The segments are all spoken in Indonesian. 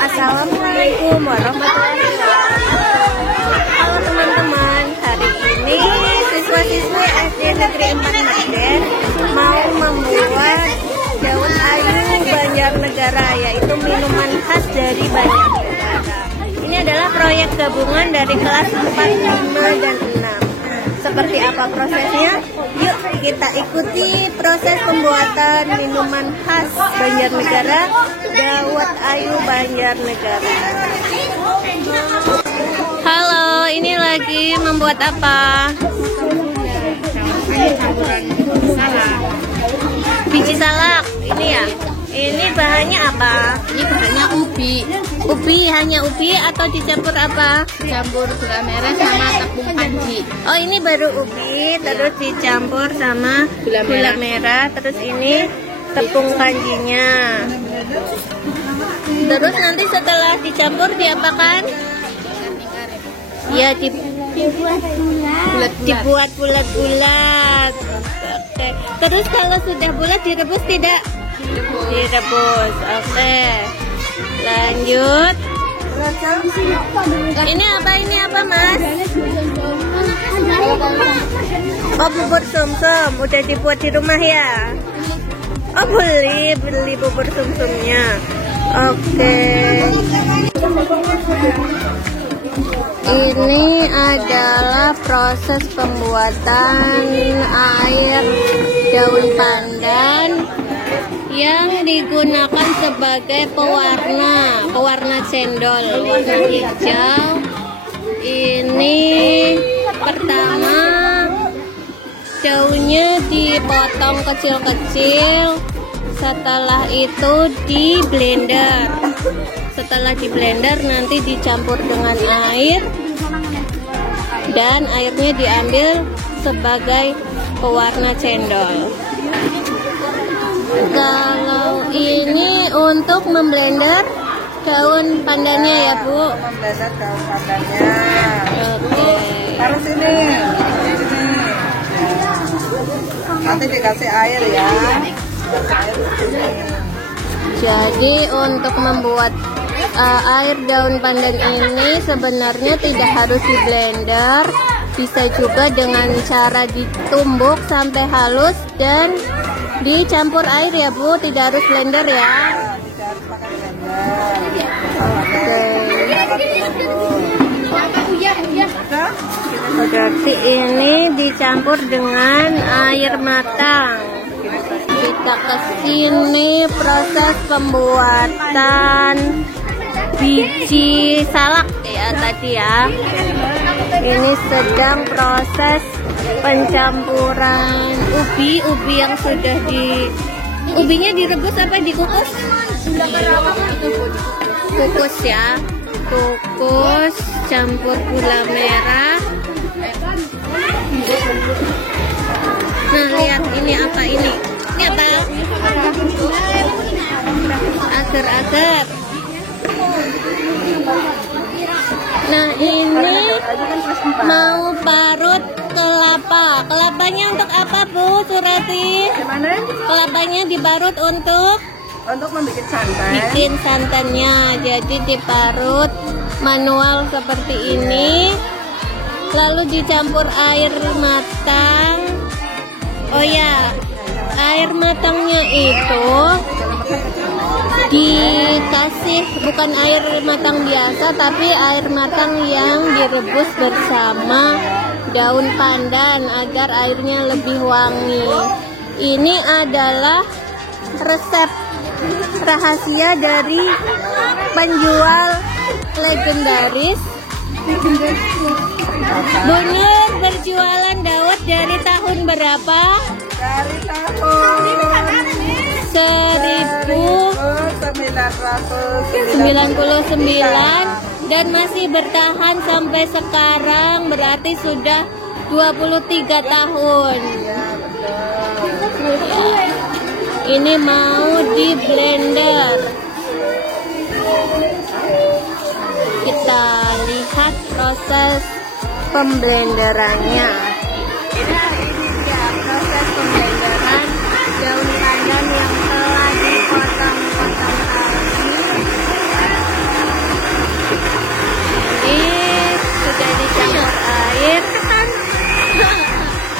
Assalamualaikum warahmatullahi wabarakatuh. Halo teman-teman, hari ini siswa-siswi SD Negeri 4 Marden mau membuat daun ayu Banjarnegara, yaitu minuman khas dari Banjarnegara. Ini adalah proyek gabungan dari kelas 4, 5, dan 6. Seperti apa prosesnya? Yuk kita ikuti proses pembuatan minuman khas Banjarnegara, dawet ayu Banjarnegara. Halo, ini lagi membuat apa? Biji salak, ini ya. Ini bahannya apa? Ini bahannya ubi. Ubi, hanya ubi atau dicampur apa? Campur gula merah sama tepung kanji. Oh, ini baru ubi, terus dicampur sama gula merah, terus ini tepung kanjinya. Terus nanti setelah dicampur diapakan? Ya, dibuat bulat-bulat. Oke. Terus kalau sudah bulat direbus tidak? Direbus. Oke. Lanjut. Ini apa Mas? Oh, bubur sumsum. Udah dibuat di rumah ya? Oh, beli bubur sumsumnya. Oke. Ini adalah proses pembuatan air daun pandan yang digunakan sebagai pewarna cendol warna hijau. Ini pertama daunnya dipotong kecil-kecil, setelah itu di blender. Setelah di blender nanti dicampur dengan air dan airnya diambil sebagai pewarna cendol. Kalau ini untuk memblender daun pandannya ya Bu. Memblender daun pandannya. Oke. Taruh sini. Nanti dikasih air ya. Jadi untuk membuat air daun pandan ini sebenarnya tidak harus di blender, bisa juga dengan cara ditumbuk sampai halus dan dicampur air ya Bu, tidak harus blender ya. Berarti ini dicampur dengan air matang. Kita kesini proses pembuatan biji salak ya tadi ya. Ini sedang proses pencampuran ubi yang sudah ubinya direbus apa dikukus? Kukus ya. Kukus, campur gula merah. Nah, lihat ini apa ini? Ini apa? Agar-agar. Nah, ini mau parut kelapa. Kelapanya untuk apa Bu Surati? Kelapanya diparut untuk membuat santan. Bikin santannya. Jadi diparut manual seperti ini. Lalu dicampur air matang. Oh ya, air matangnya itu dikasih bukan air matang biasa, tapi air matang yang direbus bersama daun pandan agar airnya lebih wangi. Ini adalah resep rahasia dari penjual legendaris. Bener, berjualan dawet dari tahun berapa? Dari tahun 1999 dan masih bertahan sampai sekarang, berarti sudah 23 tahun. Ini mau di blender. Kita lihat proses pemblenderannya. Ini dia proses pemblenderan daun pandan yang telah dipotong-potong tadi.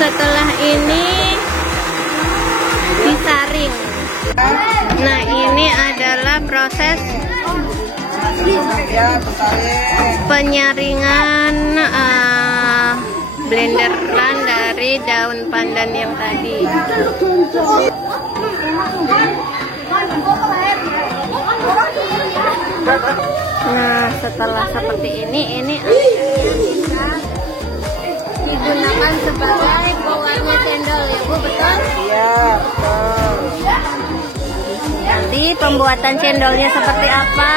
Setelah ini disaring. Nah, ini adalah proses penyaringan blenderan dari daun pandan yang tadi. Nah, setelah seperti ini bisa digunakan sebagai pewarna cendol ya Bu, betul? Iya, betul. Nanti pembuatan cendolnya seperti apa?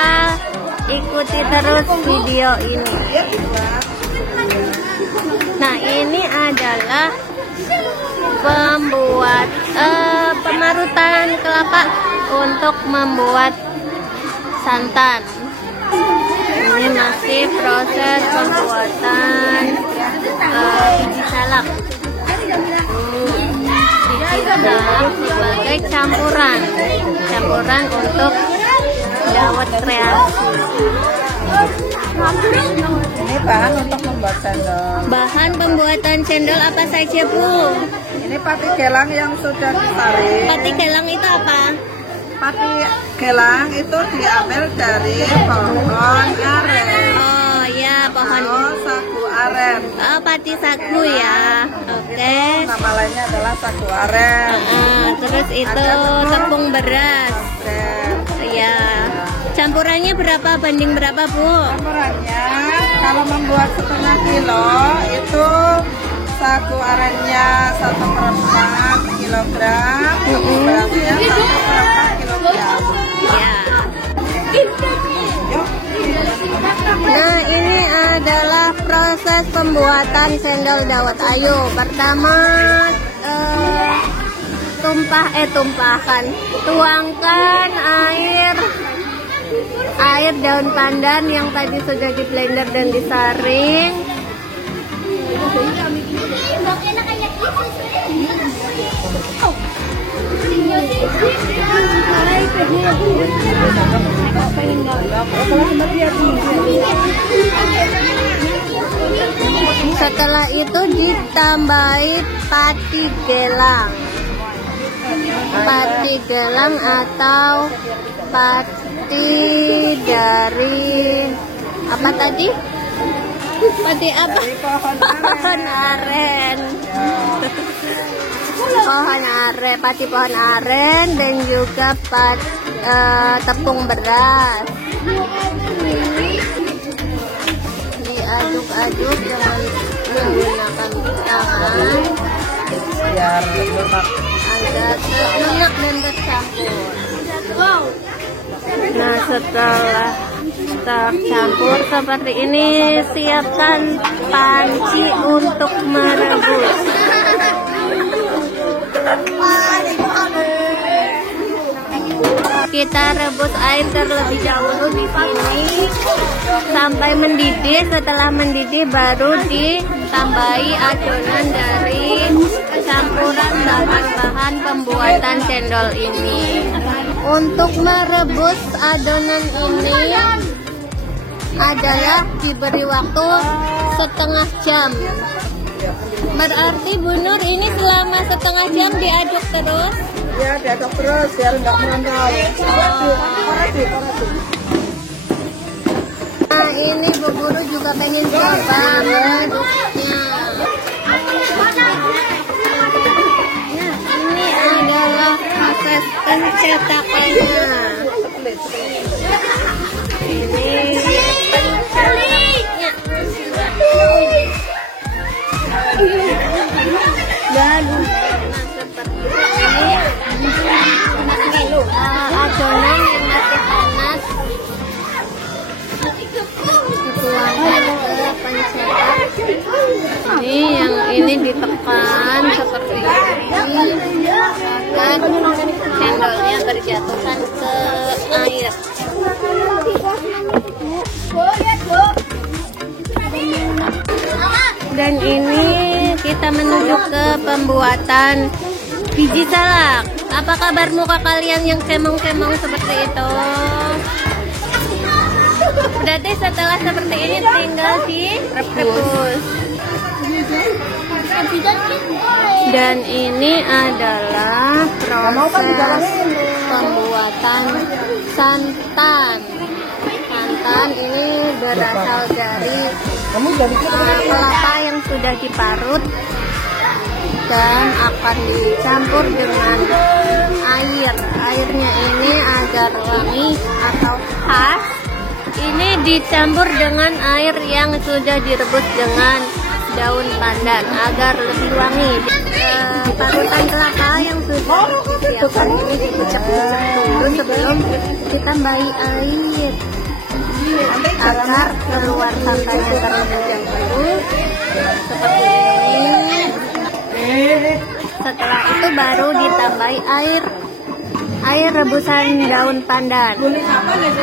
Ikuti terus video ini. Nah, ini adalah pemarutan kelapa untuk membuat santan. Ini masih proses pembuatan biji salak. Biji salak sebagai campuran untuk dawet kreasi. Ini bahan untuk membuat cendol. Bahan pembuatan cendol apa saja Bu? Ini pati gelang yang sudah disaring. Pati gelang itu apa? Pati gelang itu diambil dari pohon aren. Oh ya, pohon. Oh, sagu aren. Oh, pati sagu ya. Oke. Nama lainnya adalah sagu aren. Terus itu tepung beras. Ya. Campurannya berapa banding berapa Bu? Campurannya kalau membuat setengah kilo itu sagu arennya 1/4 kilogram, berasnya 1/4 kilogram. Ya. Nah, ini adalah proses pembuatan cendol dawet ayu. Pertama tuangkan air daun pandan yang tadi sudah di blender dan disaring. Setelah itu ditambahi pati gelang atau pati dari apa tadi? Pati apa? Pohon aren. Pati pohon aren dan juga tepung beras. Diaduk-aduk dengan menggunakan tangan Biar lunak. agar lunak dan bercampur. Nah, setelah tercampur seperti ini, siapkan panci untuk merebus. Kita rebus air terlebih dahulu di sini sampai mendidih. Setelah mendidih baru ditambahi adonan dari campuran bahan-bahan pembuatan cendol ini. Untuk merebus adonan ini adalah diberi waktu setengah jam. Berarti Bu Nur ini selama setengah jam diaduk terus? Ya, diaduk terus biar nggak mengental. Nah, ini Bu Guru juga pengen coba mengaduknya. Ini adalah proses pencetakannya. Ini pencetakannya. Dan seperti ini adonan yang masih panas dituangkan ke pencetak. Ini yang ini ditekan seperti ini agar cendolnya berjatuhan ke air. Dan ini kita menuju ke pembuatan biji salak. Apa kabar muka kalian yang kemong-kemong seperti itu? Berarti setelah seperti ini tinggal direbus. Dan ini adalah proses pembuatan santan. Santan ini berasal dari kelapa yang sudah diparut dan akan dicampur dengan air. Airnya ini agar wangi atau khas. Ini dicampur dengan air yang sudah direbus dengan daun pandan agar lebih wangi. Parutan kelapa yang sudah disiapkan ini dikucek-kucek dulu sebelum ditambahi air agar keluar santannya terlebih dahulu seperti ini. Setelah itu baru ditambahi air rebusan daun pandan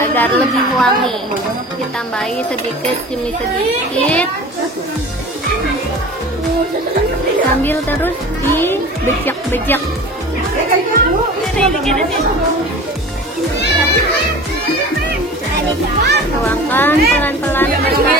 agar lebih wangi. Ditambahi sedikit demi sedikit sambil terus dibejak-bejak. Tuangkan pelan-pelan seperti ini.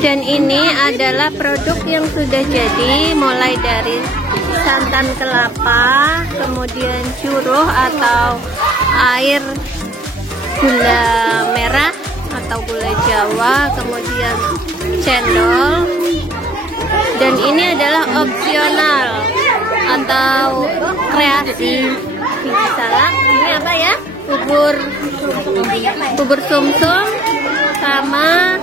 Dan ini adalah produk yang sudah jadi, mulai dari santan kelapa, kemudian churro atau air gula merah atau gula Jawa, kemudian cendol. Dan ini adalah opsional atau kreasi bisa lah. Ini apa ya? Bubur sumsum sama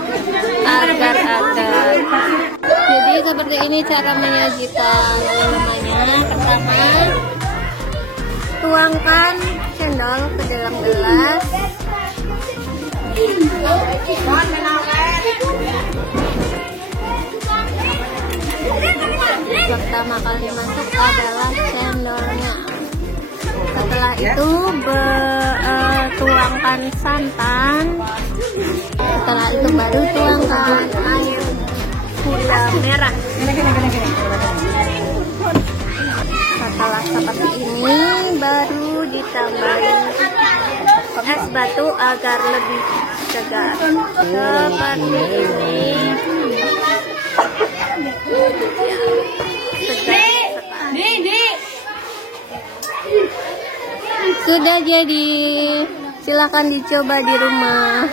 agar-agar. Jadi seperti ini cara menyajikan minumannya. Pertama, tuangkan cendol ke dalam gelas. Pertama kali masuk adalah cendolnya. Setelah itu tuangkan santan. Setelah itu baru tuangkan air gula merah. Setelah seperti ini baru ditambahi es batu agar lebih segar. Seperti ini. Sudah jadi, silakan dicoba di rumah.